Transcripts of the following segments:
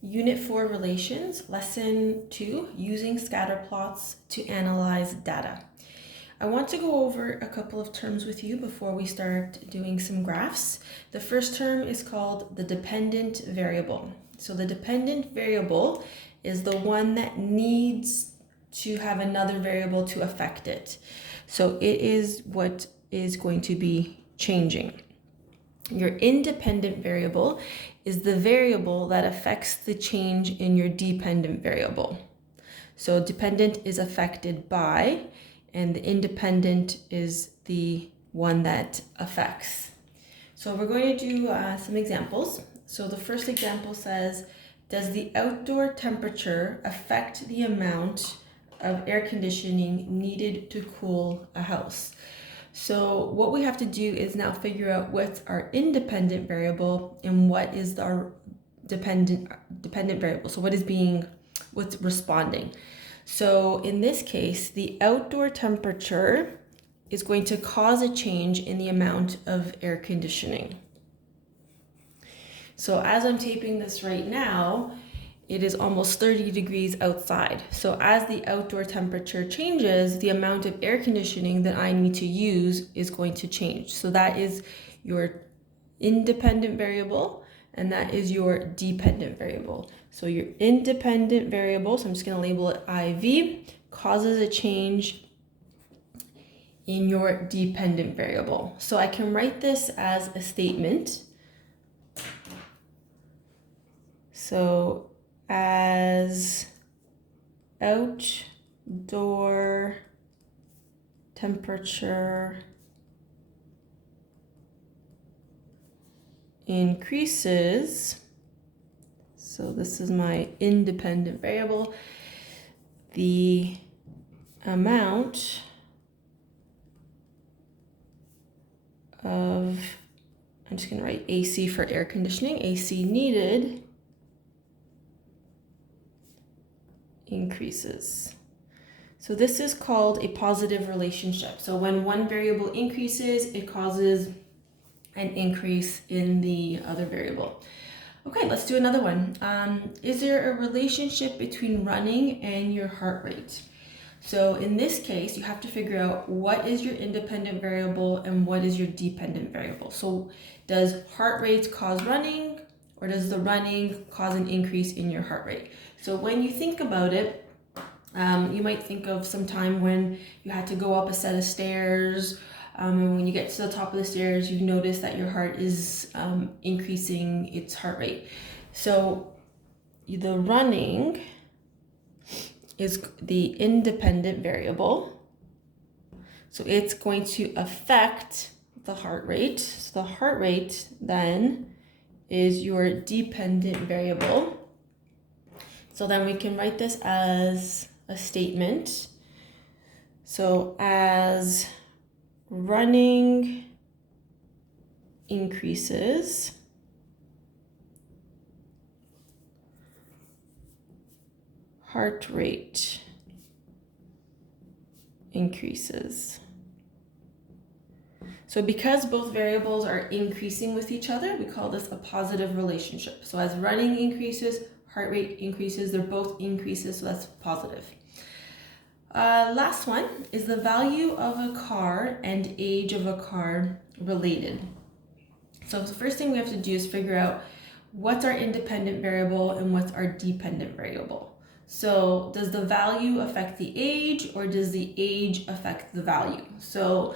Unit 4 Relations, Lesson 2, Using Scatterplots to Analyze Data. I want to go over a couple of terms with you before we start doing some graphs. The first term is called the dependent variable. So the dependent variable is the one that needs to have another variable to affect it. So it is what is going to be changing. Your independent variable is the variable that affects the change in your dependent variable. So dependent is affected by, and the independent is the one that affects. So we're going to do some examples. So the first example says, does the outdoor temperature affect the amount of air conditioning needed to cool a house? So what we have to do is now figure out what's our independent variable and what is our dependent variable. So what's responding. So in this case, the outdoor temperature is going to cause a change in the amount of air conditioning. So as I'm taping this right now, it is almost 30 degrees outside. So as the outdoor temperature changes, the amount of air conditioning that I need to use is going to change. So that is your independent variable, and that is your dependent variable. So your independent variable, so I'm just gonna label it IV, causes a change in your dependent variable. So I can write this as a statement. So as outdoor temperature increases, so this is my independent variable, the amount of, I'm just going to write AC for air conditioning, AC needed increases. So this is called a positive relationship. So when one variable increases, it causes an increase in the other variable. Okay, let's do another one. Is there a relationship between running and your heart rate? So in this case, you have to figure out what is your independent variable and what is your dependent variable. So does heart rate cause running, or does the running cause an increase in your heart rate? So when you think about it, you might think of some time when you had to go up a set of stairs, and when you get to the top of the stairs, you notice that your heart is increasing its heart rate. So the running is the independent variable. So it's going to affect the heart rate. So the heart rate then is your dependent variable. So then we can write this as a statement. So as running increases, heart rate increases. So because both variables are increasing with each other, we call this a positive relationship. So as running increases, heart rate increases, they're both increases, so that's positive. Last one, is the value of a car and age of a car related? So the first thing we have to do is figure out what's our independent variable and what's our dependent variable. So does the value affect the age, or does the age affect the value? So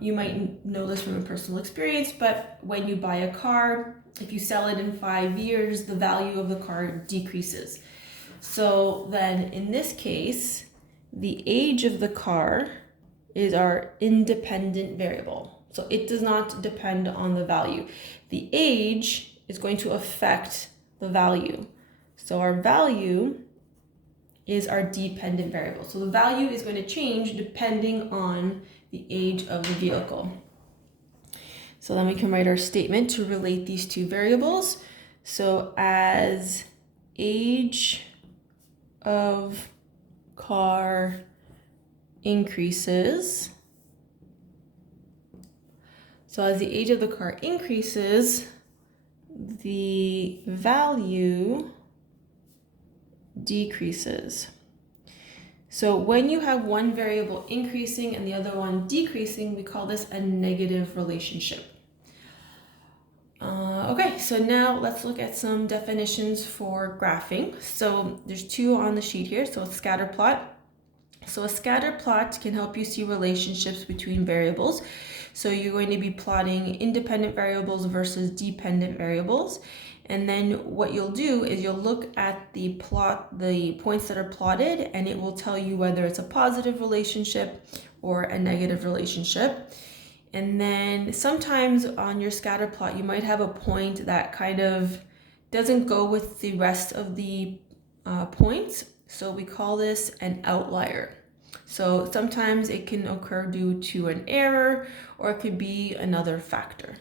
you might know this from a personal experience, but when you buy a car, if you sell it in 5 years, the value of the car decreases. So then in this case, the age of the car is our independent variable. So it does not depend on the value. The age is going to affect the value. So our value is our dependent variable. So the value is going to change depending on the age of the vehicle. So then we can write our statement to relate these two variables. So as age of car increases, so as the age of the car increases, the value decreases. So when you have one variable increasing and the other one decreasing, we call this a negative relationship. Okay, so now let's look at some definitions for graphing. So there's two on the sheet here. So a scatter plot. So a scatter plot can help you see relationships between variables. So you're going to be plotting independent variables versus dependent variables. And then what you'll do is you'll look at the points that are plotted, and it will tell you whether it's a positive relationship or a negative relationship. And then sometimes on your scatter plot, you might have a point that kind of doesn't go with the rest of the points. So we call this an outlier. So sometimes it can occur due to an error, or it could be another factor.